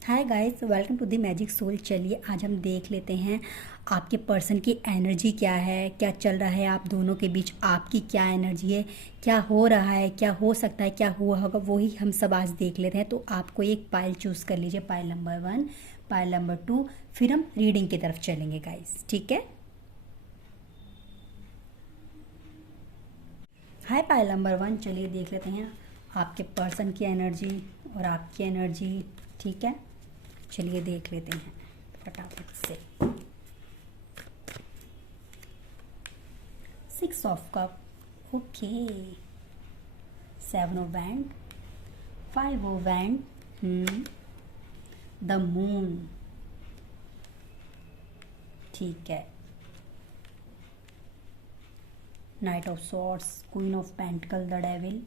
Hi guys, welcome to the magic soul. चलिए आज हम देख लेते हैं आपके पर्सन की एनर्जी क्या है, क्या चल रहा है आप दोनों के बीच, आपकी क्या एनर्जी है, क्या हो रहा है, क्या हो सकता है, क्या हुआ होगा, वही हम सब आज देख लेते हैं। तो आपको एक पाइल चूज़ कर लीजिए, पाइल नंबर 1, पाइल नंबर 2, फिर हम रीडिंग की तरफ चलेंगे गाइस, ठीक है। हाय पाइल नंबर 1, चलिए देख लेते हैं आपके पर्सन की एनर्जी और आपकी एनर्जी, ठीक है। चलिए देख लेते हैं फटाफट से। 6 of cup, okay. 7 of wand, 5 of wand, the moon, ठीक है। Night of swords, queen of pentacle, the devil,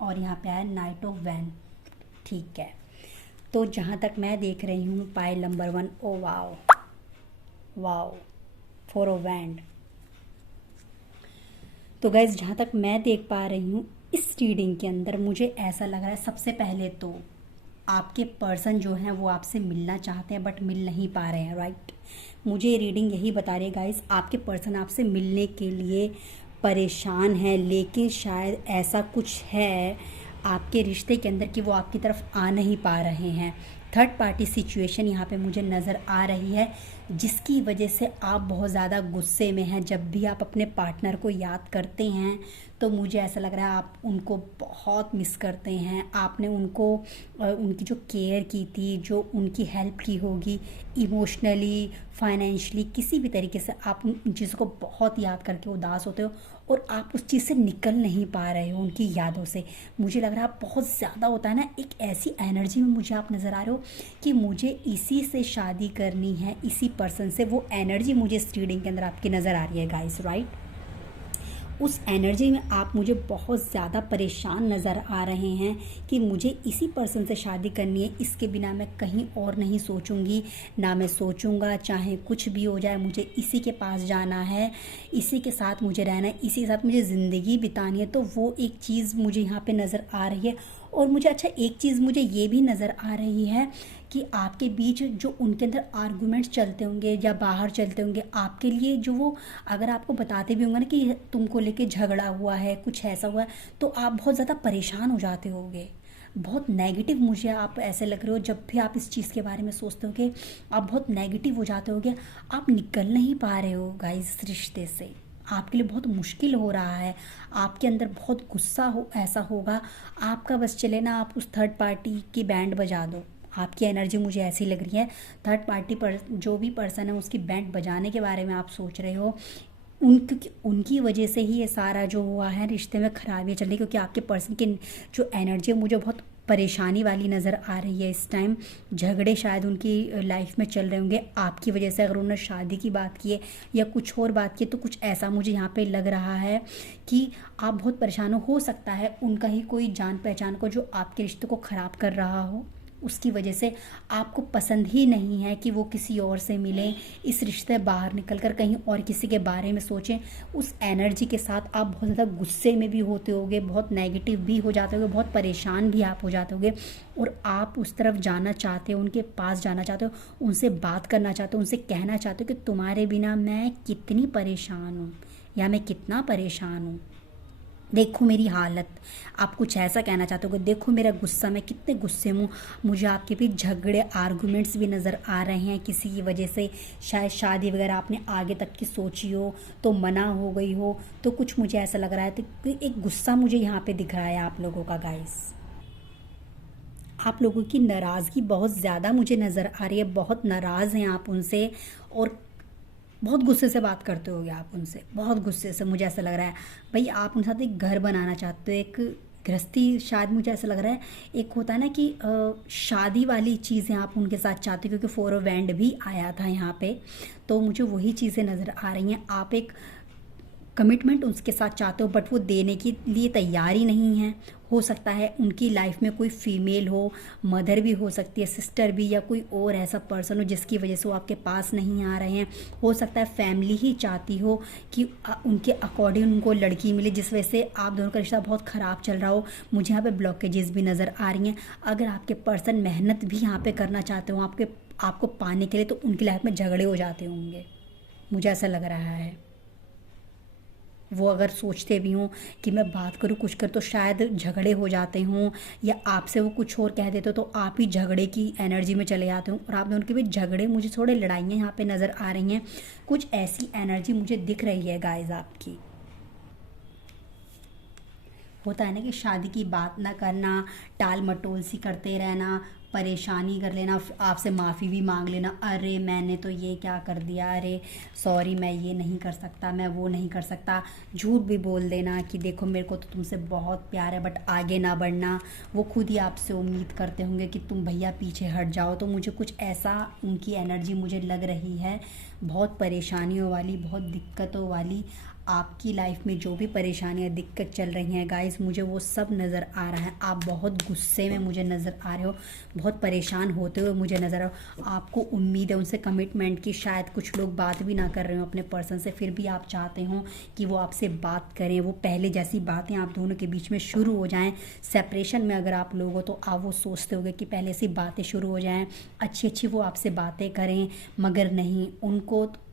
और यहाँ पे आया नाइट ऑफ वैन, ठीक है। तो जहाँ तक मैं देख रही हूँ pile number 1, oh wow wow, 4 of wand. तो गाइज जहाँ तक मैं देख पा रही हूँ इस रीडिंग के अंदर मुझे ऐसा लग रहा है, सबसे पहले तो आपके पर्सन जो हैं वो आपसे मिलना चाहते हैं बट मिल नहीं पा रहे हैं, राइट। मुझे ये रीडिंग यही बता रही है गाइज, आपके पर्सन आपसे मिलने के लिए परेशान है, लेकिन शायद ऐसा कुछ है आपके रिश्ते के अंदर कि वो आपकी तरफ आ नहीं पा रहे हैं। थर्ड पार्टी सिचुएशन यहाँ पे मुझे नज़र आ रही है, जिसकी वजह से आप बहुत ज़्यादा गुस्से में हैं। जब भी आप अपने पार्टनर को याद करते हैं तो मुझे ऐसा लग रहा है आप उनको बहुत मिस करते हैं। आपने उनको उनकी जो केयर की थी, जो उनकी हेल्प की होगी इमोशनली, फाइनेंशियली, किसी भी तरीके से आप उन चीज़ों को बहुत याद करके उदास होते हो और आप उस चीज़ से निकल नहीं पा रहे हो उनकी यादों से। मुझे लग रहा है आप बहुत ज़्यादा होता है ना, एक ऐसी एनर्जी में मुझे आप नज़र आ रहे हो कि मुझे इसी से शादी करनी है, इसी पर्सन से। वो एनर्जी मुझे इस रीडिंग के अंदर आपकी नज़र आ रही है गाइस, राइट। उस एनर्जी में आप मुझे बहुत ज़्यादा परेशान नज़र आ रहे हैं कि मुझे इसी पर्सन से शादी करनी है, इसके बिना मैं कहीं और नहीं सोचूंगी, ना मैं सोचूंगा, चाहे कुछ भी हो जाए मुझे इसी के पास जाना है, इसी के साथ मुझे रहना है, इसी के साथ मुझे ज़िंदगी बितानी है। तो वो एक चीज़ मुझे यहाँ पे नज़र आ रही है। और मुझे एक चीज़ मुझे ये भी नज़र आ रही है कि आपके बीच जो उनके अंदर आर्गुमेंट्स चलते होंगे या बाहर चलते होंगे, आपके लिए जो वो अगर आपको बताते भी होंगे ना कि तुमको लेके झगड़ा हुआ है, कुछ ऐसा हुआ है, तो आप बहुत ज़्यादा परेशान हो जाते होगे। बहुत नेगेटिव मुझे आप ऐसे लग रहे हो, जब भी आप इस चीज़ के बारे में सोचते होगे आप बहुत नेगेटिव हो जाते होगे। आप निकल नहीं पा रहे हो गाइस इस रिश्ते से, आपके लिए बहुत मुश्किल हो रहा है, आपके अंदर बहुत गुस्सा हो, ऐसा होगा आपका बस चले ना आप उस थर्ड पार्टी की बैंड बजा दो। आपकी एनर्जी मुझे ऐसी लग रही है, थर्ड पार्टी पर जो भी पर्सन है उसकी बैंड बजाने के बारे में आप सोच रहे हो। उनकी वजह से ही ये सारा जो हुआ है रिश्ते में खराबियाँ चल रही, क्योंकि आपके पर्सन की जो एनर्जी है मुझे बहुत परेशानी वाली नज़र आ रही है इस टाइम। झगड़े शायद उनकी लाइफ में चल रहे होंगे आपकी वजह से, अगर उन्होंने शादी की बात की है या कुछ और बात की, तो कुछ ऐसा मुझे यहाँ पे लग रहा है कि आप बहुत परेशान हो सकता है उनका ही कोई जान पहचान को जो आपके रिश्ते को ख़राब कर रहा हो, उसकी वजह से आपको पसंद ही नहीं है कि वो किसी और से मिलें, इस रिश्ते बाहर निकल कर कहीं और किसी के बारे में सोचें। उस एनर्जी के साथ आप बहुत ज़्यादा गुस्से में भी होते होगे, बहुत नेगेटिव भी हो जाते होगे, बहुत परेशान भी आप हो जाते होगे, और आप उस तरफ जाना चाहते हो, उनके पास जाना चाहते हो, उनसे बात करना चाहते हो, उनसे कहना चाहते हो कि तुम्हारे बिना मैं कितनी परेशान हूँ या मैं कितना परेशान हूँ, देखो मेरी हालत। आप कुछ ऐसा कहना चाहते हो कि देखो मेरा गुस्सा, मैं कितने गुस्से में हूँ। मुझे आपके बीच झगड़े आर्गुमेंट्स भी नज़र आ रहे हैं, किसी की वजह से शायद शादी वगैरह आपने आगे तक की सोची हो तो मना हो गई हो, तो कुछ मुझे ऐसा लग रहा है। तो एक गुस्सा मुझे यहाँ पे दिख रहा है आप लोगों का गाइस। आप लोगों की नाराज़गी बहुत ज़्यादा मुझे नज़र आ रही है, बहुत नाराज़ हैं आप उनसे, और बहुत गुस्से से बात करते होगे आप उनसे, बहुत गुस्से से मुझे ऐसा लग रहा है। भाई आप उनके साथ एक घर बनाना चाहते हो, एक गृहस्थी, शायद मुझे ऐसा लग रहा है एक होता है ना कि शादी वाली चीज़ें आप उनके साथ चाहते हो, क्योंकि 4 ऑफ वैंड भी आया था यहाँ पे, तो मुझे वही चीज़ें नज़र आ रही हैं। आप एक कमिटमेंट उसके साथ चाहते हो बट वो देने के लिए तैयार ही नहीं है। हो सकता है उनकी लाइफ में कोई फीमेल हो, मदर भी हो सकती है, सिस्टर भी, या कोई और ऐसा पर्सन हो जिसकी वजह से वो आपके पास नहीं आ रहे हैं। हो सकता है फैमिली ही चाहती हो कि उनके अकॉर्डिंग उनको लड़की मिले, जिस वजह से आप दोनों का रिश्ता बहुत ख़राब चल रहा हो। मुझे यहाँ पे ब्लॉकेजेस भी नज़र आ रही हैं। अगर आपके पर्सन मेहनत भी यहाँ पे करना चाहते हो आपको पाने के लिए, तो उनकी लाइफ में झगड़े हो जाते होंगे, मुझे ऐसा लग रहा है। वो अगर सोचते भी हों कि मैं बात करूँ कुछ कर, तो शायद झगड़े हो जाते हों, या आपसे वो कुछ और कह देते हो तो आप ही झगड़े की एनर्जी में चले जाते हो, और आप दोनों के बीच झगड़े, मुझे थोड़े लड़ाइयाँ यहाँ पे नज़र आ रही हैं। कुछ ऐसी एनर्जी मुझे दिख रही है गाइस आपकी। होता है ना कि शादी की बात ना करना, टाल मटोल सी करते रहना, परेशानी कर लेना, आपसे माफ़ी भी मांग लेना, अरे मैंने तो ये क्या कर दिया, अरे सॉरी मैं ये नहीं कर सकता, मैं वो नहीं कर सकता। झूठ भी बोल देना कि देखो मेरे को तो तुमसे बहुत प्यार है, बट आगे ना बढ़ना। वो खुद ही आपसे उम्मीद करते होंगे कि तुम भैया पीछे हट जाओ। तो मुझे कुछ ऐसा उनकी एनर्जी मुझे लग रही है, बहुत परेशानियों वाली, बहुत दिक्कतों वाली। आपकी लाइफ में जो भी परेशानियाँ दिक्कत चल रही हैं गाइस, मुझे वो सब नज़र आ रहा है। आप बहुत गुस्से में मुझे नज़र आ रहे हो, बहुत परेशान होते हुए मुझे नज़र आ रहे हो। आपको उम्मीद है उनसे कमिटमेंट की, शायद कुछ लोग बात भी ना कर रहे हो अपने पर्सन से, फिर भी आप चाहते हो कि वो आपसे बात करें, वो पहले जैसी बातें आप दोनों के बीच में शुरू हो जाएं। सेपरेशन में अगर आप लोग हो तो आप वो सोचते होगे कि पहले से बातें शुरू हो जाएं, अच्छी अच्छी वो आपसे बातें करें, मगर नहीं,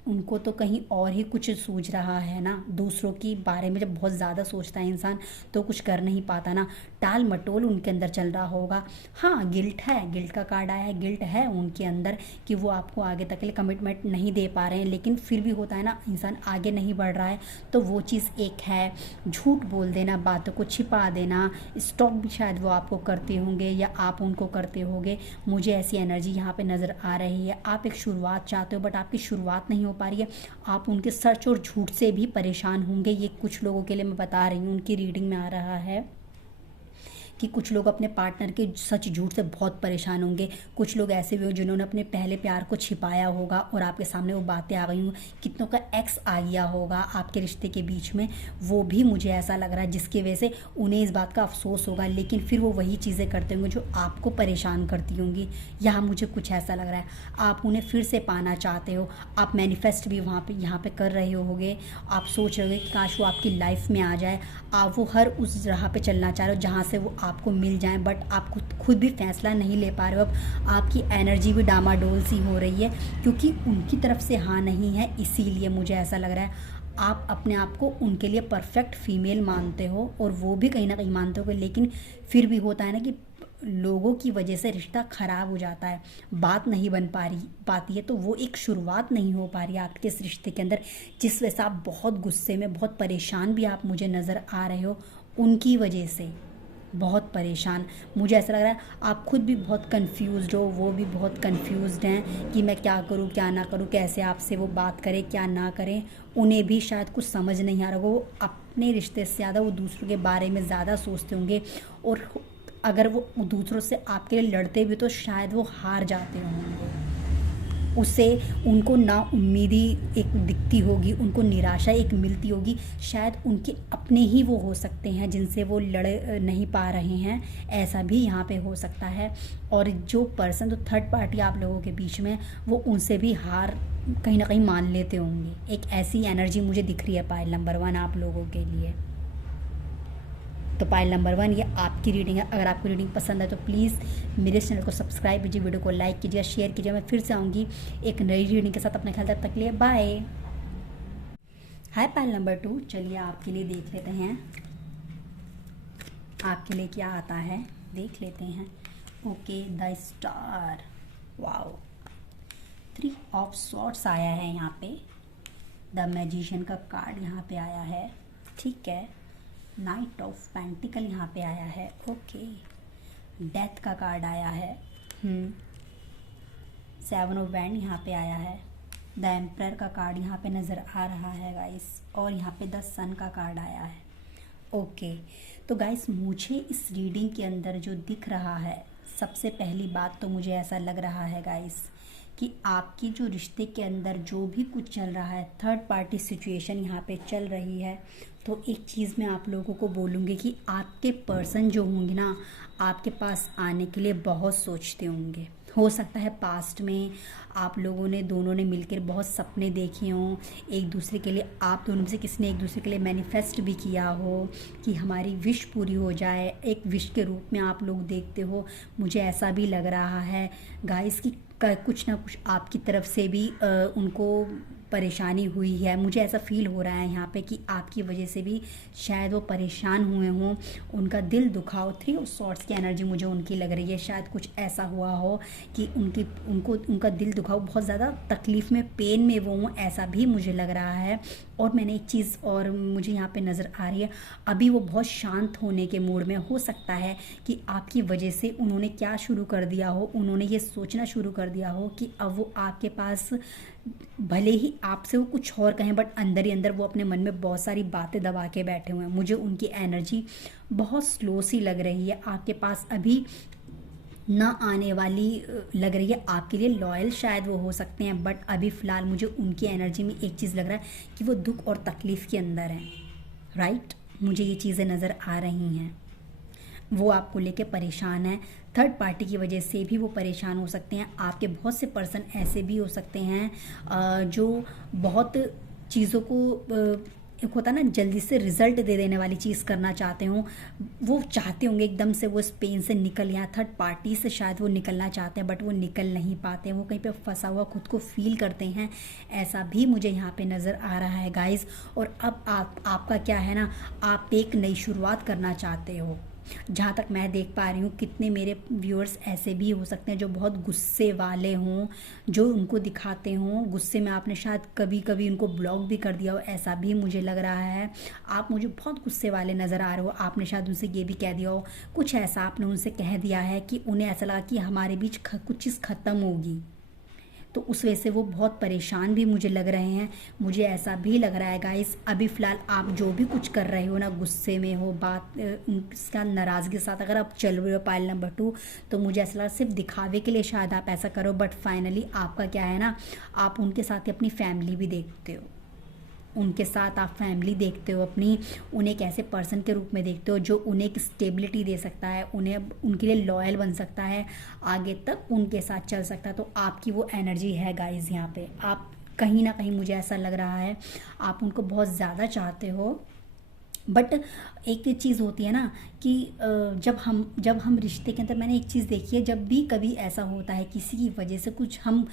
उनको तो कहीं और ही कुछ सूझ रहा है ना। दूसरों की बारे में जब बहुत ज़्यादा सोचता है इंसान तो कुछ कर नहीं पाता ना, टाल मटोल उनके अंदर चल रहा होगा। हाँ, गिल्ट है, गिल्ट का कार्ड आया है, गिल्ट है उनके अंदर कि वो आपको आगे तक के लिए कमिटमेंट नहीं दे पा रहे हैं, लेकिन फिर भी होता है ना, इंसान आगे नहीं बढ़ रहा है तो वो चीज़ एक है। झूठ बोल देना, बातों को छिपा देना, स्टॉप भी शायद वो आपको करते होंगे या आप उनको करते होंगे। मुझे ऐसी एनर्जी यहाँ पे नज़र आ रही है। आप एक शुरुआत चाहते हो बट आपकी शुरुआत नहीं हो पा रही है। आप उनके सच और झूठ से भी परेशान होंगे, ये कुछ लोगों के लिए मैं बता रही हूँ, उनकी रीडिंग में आ रहा है कि कुछ लोग अपने पार्टनर के सच झूठ से बहुत परेशान होंगे। कुछ लोग ऐसे भी हो जिन्होंने अपने पहले प्यार को छिपाया होगा और आपके सामने वो बातें आ गई हों। कितनों का एक्स आ गया होगा आपके रिश्ते के बीच में, वो भी मुझे ऐसा लग रहा है, जिसकी वजह से उन्हें इस बात का अफसोस होगा, लेकिन फिर वो वही चीज़ें करते होंगे जो आपको परेशान करती होंगी। यहाँ मुझे कुछ ऐसा लग रहा है, आप उन्हें फिर से पाना चाहते हो, आप मैनिफेस्ट भी वहाँ पे यहाँ पे कर रहे होगे। आप सोच रहे होगे कि काश वो आपकी लाइफ में आ जाए। आप वो हर उस राह पे चलना चाह रहे हो जहाँ से वो आपको मिल जाए, बट आप खुद भी फैसला नहीं ले पा रहे हो। अब आपकी एनर्जी भी डामाडोल सी हो रही है क्योंकि उनकी तरफ से हाँ नहीं है, इसीलिए मुझे ऐसा लग रहा है आप अपने आप को उनके लिए परफेक्ट फीमेल मानते हो और वो भी कहीं ना कहीं मानते हो, लेकिन फिर भी होता है ना कि लोगों की वजह से रिश्ता ख़राब हो जाता है, बात नहीं बन पाती है, तो वो एक शुरुआत नहीं हो पा रही है आपके इस रिश्ते के अंदर, जिस वजह से आप बहुत गुस्से में, बहुत परेशान भी आप मुझे नज़र आ रहे हो उनकी वजह से, बहुत परेशान। मुझे ऐसा लग रहा है आप खुद भी बहुत कंफ्यूज्ड हो, वो भी बहुत कंफ्यूज्ड हैं कि मैं क्या करूँ क्या ना करूँ, कैसे आपसे वो बात करें क्या ना करें। उन्हें भी शायद कुछ समझ नहीं आ रहा होगा, वो अपने रिश्ते से ज़्यादा वो दूसरों के बारे में ज़्यादा सोचते होंगे, और अगर वो दूसरों से आपके लिए लड़ते भी तो शायद वो हार जाते होंगे। उससे उनको ना उम्मीदी एक दिखती होगी, उनको निराशा एक मिलती होगी। शायद उनके अपने ही वो हो सकते हैं जिनसे वो लड़ नहीं पा रहे हैं, ऐसा भी यहाँ पे हो सकता है। और जो पर्सन, जो थर्ड पार्टी आप लोगों के बीच में, वो उनसे भी हार कहीं ना कहीं मान लेते होंगे। एक ऐसी एनर्जी मुझे दिख रही है पाइल नंबर 1 आप लोगों के लिए। तो पाइल नंबर 1 ये आपकी रीडिंग है। अगर आपको रीडिंग पसंद है तो प्लीज़ मेरे चैनल को सब्सक्राइब कीजिए, वीडियो को लाइक कीजिए, शेयर कीजिए। मैं फिर से आऊँगी एक नई रीडिंग के साथ। अपने ख्याल तक के लिए बाय। हाय पाइल नंबर 2, चलिए आपके लिए देख लेते हैं आपके लिए क्या आता है, देख लेते हैं। Okay, the star, wow, 3 of swords आया है यहाँ पे। द मैजिशियन का कार्ड यहाँ पे आया है, ठीक है। नाइट ऑफ पेंटिकल यहाँ पे आया है, ओके। डेथ का कार्ड आया है, 7 ऑफ वैंड यहाँ पे आया है। द एम्परर का कार्ड यहाँ पे नज़र आ रहा है गाइस, और यहाँ पे द सन का कार्ड आया है, ओके। तो गाइस मुझे इस रीडिंग के अंदर जो दिख रहा है, सबसे पहली बात तो मुझे ऐसा लग रहा है गाइस कि आपकी जो रिश्ते के अंदर जो भी कुछ चल रहा है, थर्ड पार्टी सिचुएशन यहाँ पे चल रही है, तो एक चीज़ मैं आप लोगों को बोलूँगी कि आपके पर्सन जो होंगे ना, आपके पास आने के लिए बहुत सोचते होंगे। हो सकता है पास्ट में आप लोगों ने दोनों ने मिलकर बहुत सपने देखे हों एक दूसरे के लिए, आप दोनों में से किसी ने एक दूसरे के लिए मैनिफेस्ट भी किया हो कि हमारी विश पूरी हो जाए, एक विश के रूप में आप लोग देखते हो। मुझे ऐसा भी लग रहा है गाइस कि कुछ ना कुछ आपकी तरफ से भी उनको परेशानी हुई है। मुझे ऐसा फील हो रहा है यहाँ पे कि आपकी वजह से भी शायद वो परेशान हुए हों, उनका दिल दुखा हो। 3 ऑफ सॉर्ड्स की एनर्जी मुझे उनकी लग रही है। शायद कुछ ऐसा हुआ हो कि उनका दिल दुखा हो, बहुत ज़्यादा तकलीफ़ में, पेन में वो हों, ऐसा भी मुझे लग रहा है। और मैंने एक चीज़ और मुझे यहाँ पे नज़र आ रही है, अभी वो बहुत शांत होने के मूड में। हो सकता है कि आपकी वजह से उन्होंने क्या शुरू कर दिया हो, उन्होंने ये सोचना शुरू कर दिया हो कि अब वो आपके पास, भले ही आपसे वो कुछ और कहें, बट अंदर ही अंदर वो अपने मन में बहुत सारी बातें दबा के बैठे हुए हैं। मुझे उनकी एनर्जी बहुत स्लो सी लग रही है, आपके पास अभी ना आने वाली लग रही है। आपके लिए लॉयल शायद वो हो सकते हैं, बट अभी फ़िलहाल मुझे उनकी एनर्जी में एक चीज़ लग रहा है कि वो दुख और तकलीफ़ के अंदर हैं। राइट, मुझे ये चीज़ें नज़र आ रही हैं। वो आपको लेके परेशान है, थर्ड पार्टी की वजह से भी वो परेशान हो सकते हैं। आपके बहुत से पर्सन ऐसे भी हो सकते हैं जो बहुत चीज़ों को, एक होता है ना, जल्दी से रिजल्ट दे देने वाली चीज़ करना चाहते हो। वो चाहते होंगे एकदम से वो इस पेन से निकल, या थर्ड पार्टी से शायद वो निकलना चाहते हैं, बट वो निकल नहीं पाते, वो कहीं पे फंसा हुआ खुद को फील करते हैं। ऐसा भी मुझे यहाँ पे नज़र आ रहा है गाइस। और अब आपका क्या है ना, आप एक नई शुरुआत करना चाहते हो। जहाँ तक मैं देख पा रही हूँ, कितने मेरे व्यूअर्स ऐसे भी हो सकते हैं जो बहुत गुस्से वाले हों, जो उनको दिखाते हों गुस्से में। आपने शायद कभी कभी उनको ब्लॉक भी कर दिया हो, ऐसा भी मुझे लग रहा है। आप मुझे बहुत गुस्से वाले नज़र आ रहे हो। आपने शायद उनसे ये भी कह दिया हो, कुछ ऐसा आपने उनसे कह दिया है कि उन्हें ऐसा लगा कि हमारे बीच कुछ चीज़ ख़त्म होगी, तो उस वजह से वो बहुत परेशान भी मुझे लग रहे हैं। मुझे ऐसा भी लग रहा है गाइस, अभी फ़िलहाल आप जो भी कुछ कर रहे हो ना, गुस्से में हो, बात इसका नाराज़गी के साथ अगर आप चल रहे हो पाइल नंबर 2, तो मुझे ऐसा लगा सिर्फ दिखावे के लिए शायद आप ऐसा करो, बट फाइनली आपका क्या है ना, आप उनके साथ ही अपनी फैमिली भी देखते हो। उनके साथ आप फैमिली देखते हो अपनी, उन्हें एक ऐसे पर्सन के रूप में देखते हो जो उन्हें एक स्टेबिलिटी दे सकता है, उन्हें उनके लिए लॉयल बन सकता है, आगे तक उनके साथ चल सकता है। तो आपकी वो एनर्जी है गाइस यहाँ पे। आप कहीं ना कहीं, मुझे ऐसा लग रहा है, आप उनको बहुत ज़्यादा चाहते हो। बट एक चीज़ होती है ना कि जब हम रिश्ते के अंदर, मैंने एक चीज़ देखी है, जब भी कभी ऐसा होता है किसी की वजह से कुछ, हम,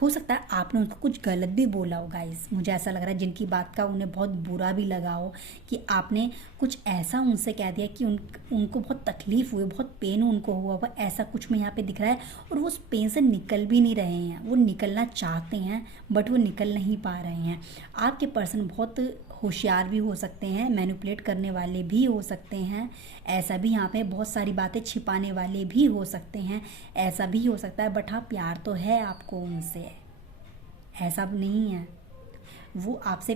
हो सकता है आपने उनको कुछ गलत भी बोला हो गाइस, मुझे ऐसा लग रहा है, जिनकी बात का उन्हें बहुत बुरा भी लगा हो, कि आपने कुछ ऐसा उनसे कह दिया कि उनको बहुत तकलीफ़ हुई, बहुत पेन उनको हुआ हुआ, ऐसा कुछ में यहाँ पे दिख रहा है। और वो उस पेन से निकल भी नहीं रहे हैं, वो निकलना चाहते हैं बट वो निकल नहीं पा रहे हैं। आपके पर्सन बहुत होशियार भी हो सकते हैं, मैनिपुलेट करने वाले भी हो सकते हैं, ऐसा भी यहाँ पे बहुत सारी बातें छिपाने वाले भी हो सकते हैं, ऐसा भी हो सकता है। बट हाँ, प्यार तो है आपको उनसे, ऐसा नहीं है। वो आपसे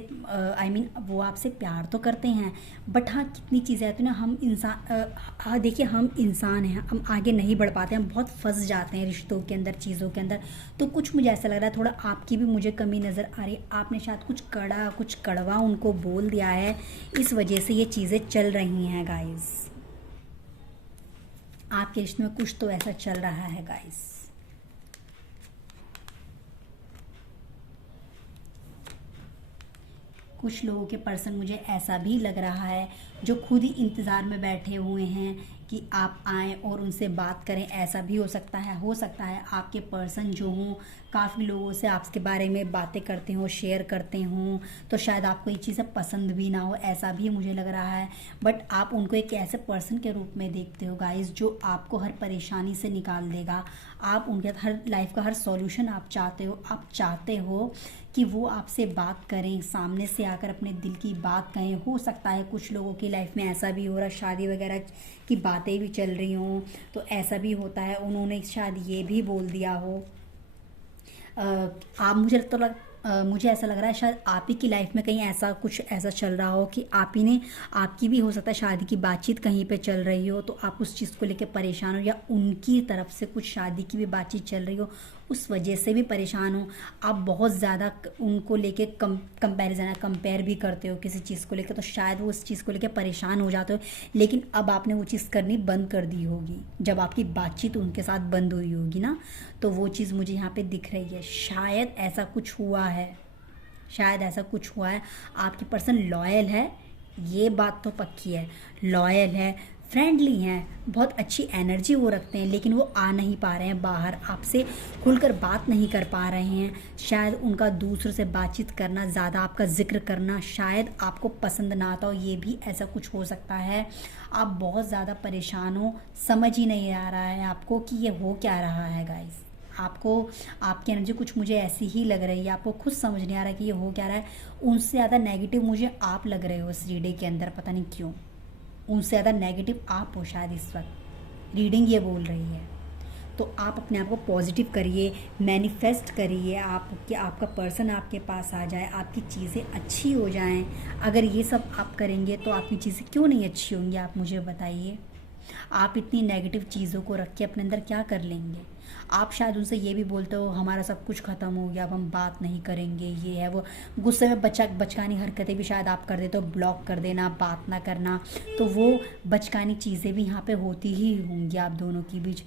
वो आपसे प्यार तो करते हैं, बट हाँ, कितनी चीज़ें आती हैं ना, हम इंसान, हाँ देखिए, हम इंसान हैं, हम आगे नहीं बढ़ पाते, हम बहुत फंस जाते हैं रिश्तों के अंदर, चीज़ों के अंदर। तो कुछ मुझे ऐसा लग रहा है, थोड़ा आपकी भी मुझे कमी नज़र आ रही है। आपने शायद कुछ कड़वा उनको बोल दिया है, इस वजह से ये चीज़ें चल रही हैं गाइस। आपके रिश्ते में कुछ तो ऐसा चल रहा है गाइस। कुछ लोगों के पर्सन, मुझे ऐसा भी लग रहा है, जो खुद ही इंतज़ार में बैठे हुए हैं कि आप आएँ और उनसे बात करें, ऐसा भी हो सकता है। हो सकता है आपके पर्सन जो हों, काफ़ी लोगों से आपके बारे में बातें करते हों, शेयर करते हों, तो शायद आपको ये चीज़ें पसंद भी ना हो, ऐसा भी मुझे लग रहा है। बट आप उनको एक ऐसे पर्सन के रूप में देखते हो गाइस, जो आपको हर परेशानी से निकाल देगा। आप उनके हर लाइफ का हर सॉल्यूशन आप चाहते हो। आप चाहते हो कि वो आपसे बात करें, सामने से आकर अपने दिल की बात कहें। हो सकता है कुछ लोगों की लाइफ में ऐसा भी हो रहा, शादी वगैरह की बातें भी चल रही हों, तो ऐसा भी होता है, उन्होंने शायद ये भी बोल दिया हो। आप, मुझे ऐसा लग रहा है शायद आप ही की लाइफ में कहीं ऐसा कुछ ऐसा चल रहा हो कि आप ही ने, आपकी भी हो सकता है शादी की बातचीत कहीं पे चल रही हो, तो आप उस चीज़ को लेकर परेशान हो, या उनकी तरफ से कुछ शादी की भी बातचीत चल रही हो, उस वजह से भी परेशान हो। आप बहुत ज़्यादा उनको लेके कंपैरिजन है, कंपेयर भी करते हो किसी चीज़ को लेकर, तो शायद वो उस चीज़ को लेकर परेशान हो जाते हो। लेकिन अब आपने वो चीज़ करनी बंद कर दी होगी जब आपकी बातचीत उनके साथ बंद हुई होगी ना, तो वो चीज़ मुझे यहाँ पे दिख रही है। शायद ऐसा कुछ हुआ है, शायद ऐसा कुछ हुआ है। आपकी पर्सन लॉयल है, ये बात तो पक्की है। लॉयल है, फ्रेंडली हैं, बहुत अच्छी एनर्जी वो रखते हैं, लेकिन वो आ नहीं पा रहे हैं बाहर, आपसे खुलकर बात नहीं कर पा रहे हैं। शायद उनका दूसरों से बातचीत करना, ज़्यादा आपका जिक्र करना शायद आपको पसंद ना आता हो, ये भी ऐसा कुछ हो सकता है। आप बहुत ज़्यादा परेशान हो, समझ ही नहीं आ रहा है आपको कि ये हो क्या रहा है गाइस। आपको आपकी एनर्जी कुछ मुझे ऐसी ही लग रही है, आपको खुद समझ नहीं आ रहा कि ये हो क्या रहा है। उनसे ज़्यादा नेगेटिव मुझे आप लग रहे हो इस रीडिंग के अंदर, पता नहीं क्यों। उनसे ज़्यादा नेगेटिव आप हो शायद इस वक्त, रीडिंग ये बोल रही है। तो आप अपने आप को पॉजिटिव करिए, मैनिफेस्ट करिए आप कि आपका पर्सन आपके पास आ जाए, आपकी चीज़ें अच्छी हो जाएं। अगर ये सब आप करेंगे तो आपकी चीज़ें क्यों नहीं अच्छी होंगी, आप मुझे बताइए। आप इतनी नेगेटिव चीज़ों को रख के अपने अंदर क्या कर लेंगे। आप शायद उनसे ये भी बोलते हो हमारा सब कुछ ख़त्म हो गया, अब हम बात नहीं करेंगे, ये है वो। गुस्से में बचकानी हरकतें भी शायद आप कर देते हो, ब्लॉक कर देना, बात ना करना, तो वो बचकानी चीज़ें भी यहाँ पे होती ही होंगी आप दोनों के बीच।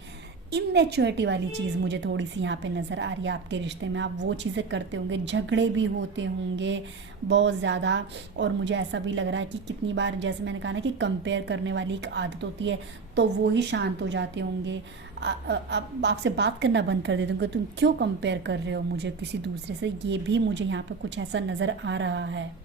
इमेच्योरिटी वाली चीज़ मुझे थोड़ी सी यहाँ पे नज़र आ रही है आपके रिश्ते में। आप वो चीज़ें करते होंगे, झगड़े भी होते होंगे बहुत ज़्यादा। और मुझे ऐसा भी लग रहा है कि कितनी बार, जैसे मैंने कहा ना कि कंपेयर करने वाली एक आदत होती है, तो वो ही शांत हो जाते होंगे। आपसे बात करना बंद कर देते होंगे, तुम क्यों कंपेयर कर रहे हो मुझे किसी दूसरे से, ये भी मुझे यहाँ पर कुछ ऐसा नज़र आ रहा है।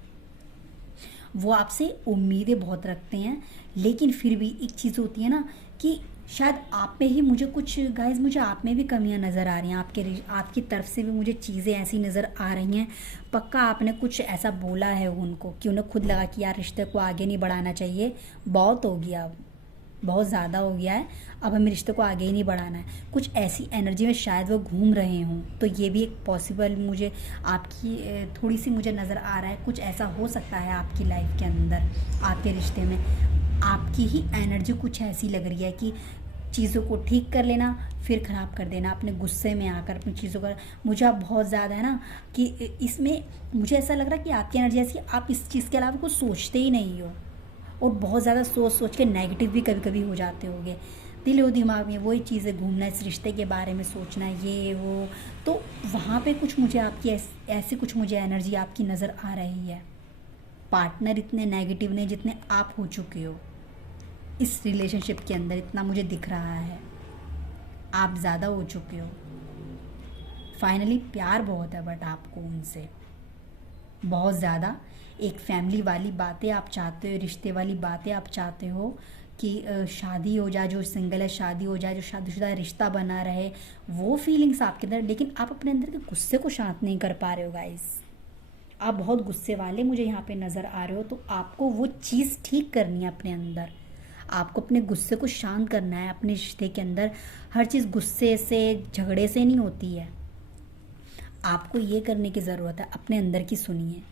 वो आपसे उम्मीदें बहुत रखते हैं, लेकिन फिर भी एक चीज़ होती है ना कि शायद आप में ही मुझे कुछ गाइस, मुझे आप में भी कमियां नज़र आ रही हैं। आपकी तरफ से भी मुझे चीज़ें ऐसी नज़र आ रही हैं। पक्का आपने कुछ ऐसा बोला है उनको कि उन्हें खुद लगा कि यार रिश्ते को आगे नहीं बढ़ाना चाहिए, बहुत हो गया, अब बहुत ज़्यादा हो गया है, अब हमें रिश्ते को आगे ही नहीं बढ़ाना है। कुछ ऐसी एनर्जी में शायद वो घूम रहे हों, तो ये भी एक पॉसिबल मुझे आपकी थोड़ी सी मुझे नज़र आ रहा है। कुछ ऐसा हो सकता है आपकी लाइफ के अंदर, आपके रिश्ते में आपकी ही एनर्जी कुछ ऐसी लग रही है कि चीज़ों को ठीक कर लेना फिर ख़राब कर देना, अपने गुस्से में आकर अपनी चीज़ों का। मुझे आप बहुत ज़्यादा है ना कि इसमें मुझे ऐसा लग रहा है कि आपकी एनर्जी ऐसी, आप इस चीज़ के अलावा कुछ सोचते ही नहीं हो, और बहुत ज़्यादा सोच के नेगेटिव भी कभी कभी हो जाते होंगे। दिल और दिमाग में वही चीज़ें घूमना, इस रिश्ते के बारे में सोचना, ये वो, तो वहाँ पे कुछ मुझे आपकी ऐसी कुछ मुझे एनर्जी आपकी नज़र आ रही है। पार्टनर इतने नेगेटिव नहीं जितने आप हो चुके हो इस रिलेशनशिप के अंदर, इतना मुझे दिख रहा है। आप ज़्यादा हो चुके हो। फाइनली प्यार बहुत है बट आपको उनसे बहुत ज़्यादा। एक फैमिली वाली बातें आप चाहते हो, रिश्ते वाली बातें आप चाहते हो कि शादी हो जाए, जो सिंगल है शादी हो जाए, जो शादीशुदा रिश्ता बना रहे, वो फीलिंग्स आपके अंदर। लेकिन आप अपने अंदर के गुस्से को शांत नहीं कर पा रहे हो गाइस। आप बहुत गुस्से वाले मुझे यहाँ पे नज़र आ रहे हो, तो आपको वो चीज़ ठीक करनी है अपने अंदर। आपको अपने गुस्से को शांत करना है अपने रिश्ते के अंदर। हर चीज़ गुस्से से, झगड़े से नहीं होती है। आपको ये करने की ज़रूरत है, अपने अंदर की सुनिए,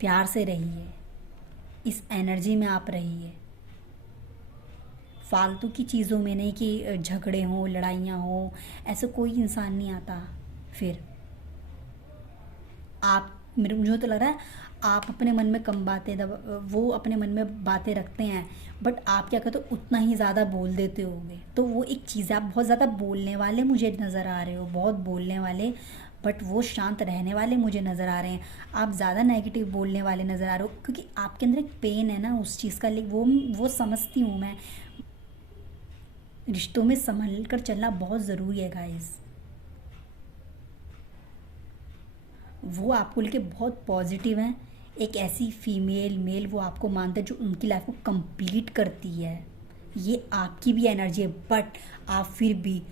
प्यार से रहिए, इस एनर्जी में आप रहिए। फालतू की चीज़ों में नहीं कि झगड़े हों, लड़ाइयाँ हों, ऐसे कोई इंसान नहीं आता। फिर आप, मुझे तो लग रहा है आप अपने मन में कम बातें, वो अपने मन में बातें रखते हैं, बट आप क्या कहते हो उतना ही ज़्यादा बोल देते होगे। तो वो एक चीज़ है, आप बहुत ज़्यादा बोलने वाले मुझे नज़र आ रहे हो, बहुत बोलने वाले, बट वो शांत रहने वाले मुझे नज़र आ रहे हैं। आप ज़्यादा नेगेटिव बोलने वाले नज़र आ रहे हो, क्योंकि आपके अंदर एक पेन है ना उस चीज़ का। वो समझती हूँ मैं। रिश्तों में संभल कर चलना बहुत ज़रूरी है गाइस। वो आपको लेके बहुत पॉजिटिव हैं। एक ऐसी फीमेल मेल वो आपको मानते हैं जो उनकी लाइफ को कंप्लीट करती है। ये आपकी भी एनर्जी है, बट आप फिर भी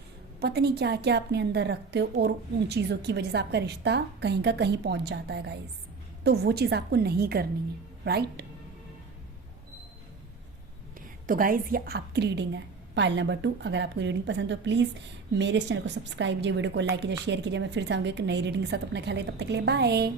पता नहीं क्या क्या अपने अंदर रखते हो, और उन चीज़ों की वजह से आपका रिश्ता कहीं का कहीं पहुंच जाता है गाइस। तो वो चीज़ आपको नहीं करनी है, राइट। तो गाइस ये आपकी रीडिंग है, पाइल नंबर 2। अगर आपको रीडिंग पसंद तो प्लीज़ मेरे इस चैनल को सब्सक्राइब कीजिए, वीडियो को लाइक कीजिए, शेयर कीजिए। मैं फिर से आऊँगी एक नई रीडिंग के साथ। अपना ख्याल रखिए, तब तक के लिए बाय।